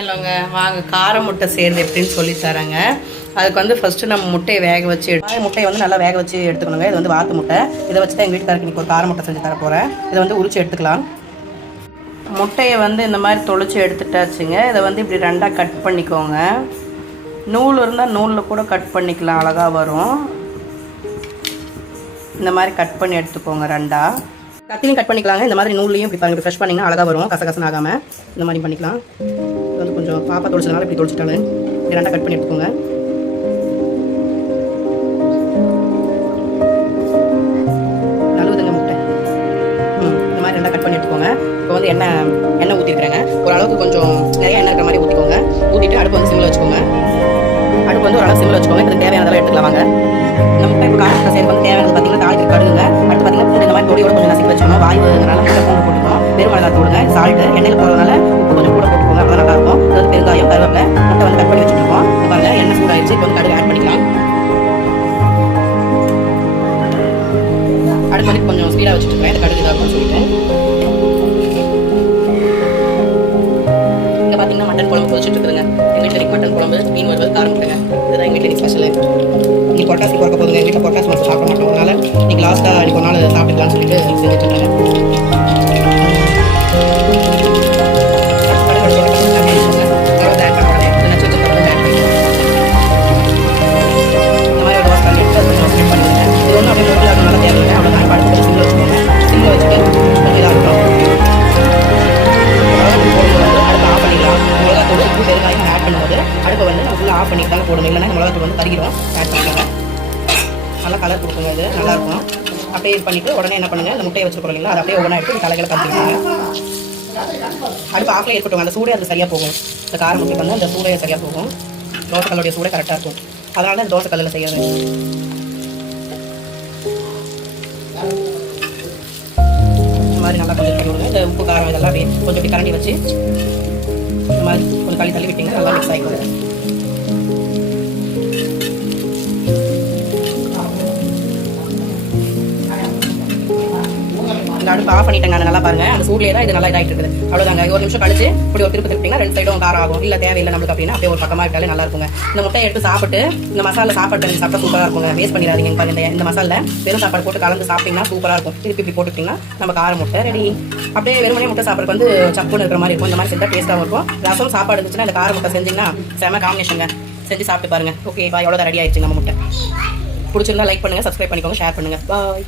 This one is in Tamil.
இல்லைங்க வாங்க கார முட்டை செய்கிறது எப்படின்னு சொல்லி தரேங்க. அதுக்கு வந்து ஃபஸ்ட்டு நம்ம முட்டையை வேக வச்சு முட்டையை வந்து நல்லா வேக வச்சு எடுத்துக்கணுங்க. இது வந்து வாத்து முட்டை. இதை வச்சு தான் எங்கள் வீட்டுக்காரருக்கு இன்றைக்கி ஒரு கார முட்டை செஞ்சு தர போகிறேன். இதை வந்து உரிச்சு எடுத்துக்கலாம். முட்டையை வந்து இந்த மாதிரி தொளிச்சு எடுத்துட்டாச்சுங்க. இதை வந்து இப்படி ரெண்டாக கட் பண்ணிக்கோங்க. நூல் இருந்தால் நூலில் கூட கட் பண்ணிக்கலாம், அழகாக வரும். இந்த மாதிரி கட் பண்ணி எடுத்துக்கோங்க ரெண்டாக. கத்திலையும் கட் பண்ணிக்கலாங்க. இந்த மாதிரி நூல்லையும் இப்படி பாருங்க, இப்படி ஃப்ரெஷ் பண்ணிங்கன்னா அழகாக வரும், கசகசன்னு ஆகாமல். இந்த மாதிரி பண்ணிக்கலாம். இது வந்து கொஞ்சம் பாப்பா தொளிச்சதுனால இப்படி தொளிச்சிட்டாலும் இப்படி ரெண்டாக கட் பண்ணி எடுத்துக்கோங்க. நழுவுதுங்க முட்டை. இந்த மாதிரி ரெண்டாக கட் பண்ணி எடுத்துக்கோங்க. இப்போ வந்து எண்ணெய் ஊற்றிருக்கிறேங்க. ஓரளவுக்கு கொஞ்சம் நிறைய எண்ணெய் இருக்கிற மாதிரி ஊற்றிக்கோங்க. ஊற்றிட்டு அடுப்பு வந்து சிம்மில் வச்சுக்கோங்க. அடுப்பு வந்து ஓரளவு சிம்மில் வச்சுக்கோங்க. இதுக்கு தேவையானதெல்லாம் எடுத்துக்கலாம் வாங்க. இந்த முட்டை இப்போ கார முட்டை செய்யறது வந்து தேவையானது பார்த்தீங்கன்னா தாளிக்கு கடுகுங்க. அடுத்து பார்த்தீங்கன்னா பூண்டு இந்த மாதிரி பொடியோட கொஞ்சம் நசுக்கி வச்சுக்கணும். வாயுங்கிறனால முட்டை பூண்டு போட்டுக்கணும். பெருமிளகாய் தூளுங்க, சால்ட்டு, எண்ணெயில் போடுறதுனால உப்பு கொஞ்சம் கூட போட்டுக்கோங்க. அப்போ நல்லா இருக்கும். அதாவது பெருங்காயம், கருவேப்பிலை, முட்டை வந்து கட் பண்ணி வச்சுருக்கோம். பாருங்க எண்ணெய் சூடாயிடுச்சு. இப்போ வந்து கடுகு ஆட் பண்ணிக்கலாம். அடுப்பு வந்து கொஞ்சம் ஸ்பீடாக வச்சுருக்கேன். இந்த கடுகு இதாகும்னு சொல்லிட்டு இங்கே பார்த்தீங்கன்னா மட்டன் குழம்பு கொதிச்சுட்டு இருக்குதுங்க. எங்கள் வீட்டில் மட்டன் குழம்பு, மீன் வறுவல், கார முட்டைங்க. இதுதான் எங்கள் வீட்டில் ஸ்பெஷலு. இன்னைக்கு பொட்டாசி பிறக்க போதுங்க. எங்கள் வீட்டில் பொட்டாசி மட்டும் சாப்பிட மாட்டோம். அதனால இன்னைக்கு லாஸ்ட்டாக இன்னைக்கு ஒரு நாள் சாப்பிட்டுக்கலாம்னு சொல்லிட்டு செஞ்சுட்டு இருக்காங்க. ஆஃப் பண்ணிட்டு தாங்க போடணும், இல்லைன்னா மிளகாத்தூள் வந்து கறிக்கிறோம். ஆட் பண்ணிக்கோங்க. நல்லா கலர் கொடுக்குங்க. இது நல்லாயிருக்கும். அப்படியே இது பண்ணிவிட்டு உடனே என்ன பண்ணுங்கள், இந்த முட்டையை வச்சுருக்கோம் இல்லைங்களா, அதை அப்படியே ஒவ்வொன்றா எடுத்து தலைகளை கட்டிக்கோங்க. அடுப்பு ஆஃப்லேயே இருக்கட்டும். அந்த சூடே அது சரியாக போகும். இந்த கார முட்டைக்கு வந்து அந்த சூடே சரியாக போகும். தோசைக்கல்லுடைய சூடே கரெக்டாக இருக்கும். அதனால தான் தோசை கல்லில் செய்யறது. இந்த மாதிரி நல்லா கொஞ்சம் பண்ணி விடுங்க. இந்த உப்பு காரம் இதெல்லாம் அப்படியே கொஞ்சம் இப்படி கரண்டி வச்சு இந்த மாதிரி கொஞ்சம் தள்ளி விட்டிங்கன்னா நல்லா மிக்ஸ் ஆகிக்கும். அடுப்பு ஆஃப் பண்ணிட்டேங்க. நல்லா பாருங்க, அந்த சூட்லேயே தான் இது நல்லா இதாகிட்டு இருக்குது. அவ்வளோதாங்க. ஒரு நிமிஷம் கழிச்சு இப்படி ஒரு திருப்பி திருப்பிங்கன்னா ரெண்டு சைடும் காரம் ஆகும். இல்லை தேவையில்லை நம்மளுக்கு அப்படின்னா அப்படியே ஒரு பக்கமாக இருக்காலே நல்லா இருக்குங்க. இந்த முட்டையை எடுத்து சாப்பிட்டு இந்த மசாலா சாப்பாடு சாப்பிட்டா சூப்பராக இருக்குங்க. வேஸ்ட் பண்ணிடாதீங்க. பாருங்க, இந்த மசாலா வெறும் சாப்பாடு போட்டு கலந்து சாப்பிட்டீங்கன்னா சூப்பராக இருக்கும். திருப்பி இப்படி போட்டுக்கிட்டிங்கன்னா நம்ம கார முட்டை ரெடி. அப்படியே வெறுமனே முட்டை சாப்பிட்றதுக்கு வந்து சப்புன்னு இருக்கிற மாதிரி இருக்கும். இந்த மாதிரி செஞ்சால் டேஸ்ட்டாகவும் இருக்கும். ரசம் சாப்பாடு இருந்துச்சுன்னா இந்த கார முட்டை செஞ்சிங்கன்னா செம காம்பினேஷனுங்க. செஞ்சு சாப்பிட்டு பாருங்க. Okay bye. எவ்வளோ ரெடி ஆயிடுச்சு நம்ம முட்டை. பிடிச்சிருந்தா லைக் பண்ணுங்கள், சப்ஸ்கிரைப் பண்ணிக்கோங்க, ஷேர் பண்ணுங்கள். பாய்.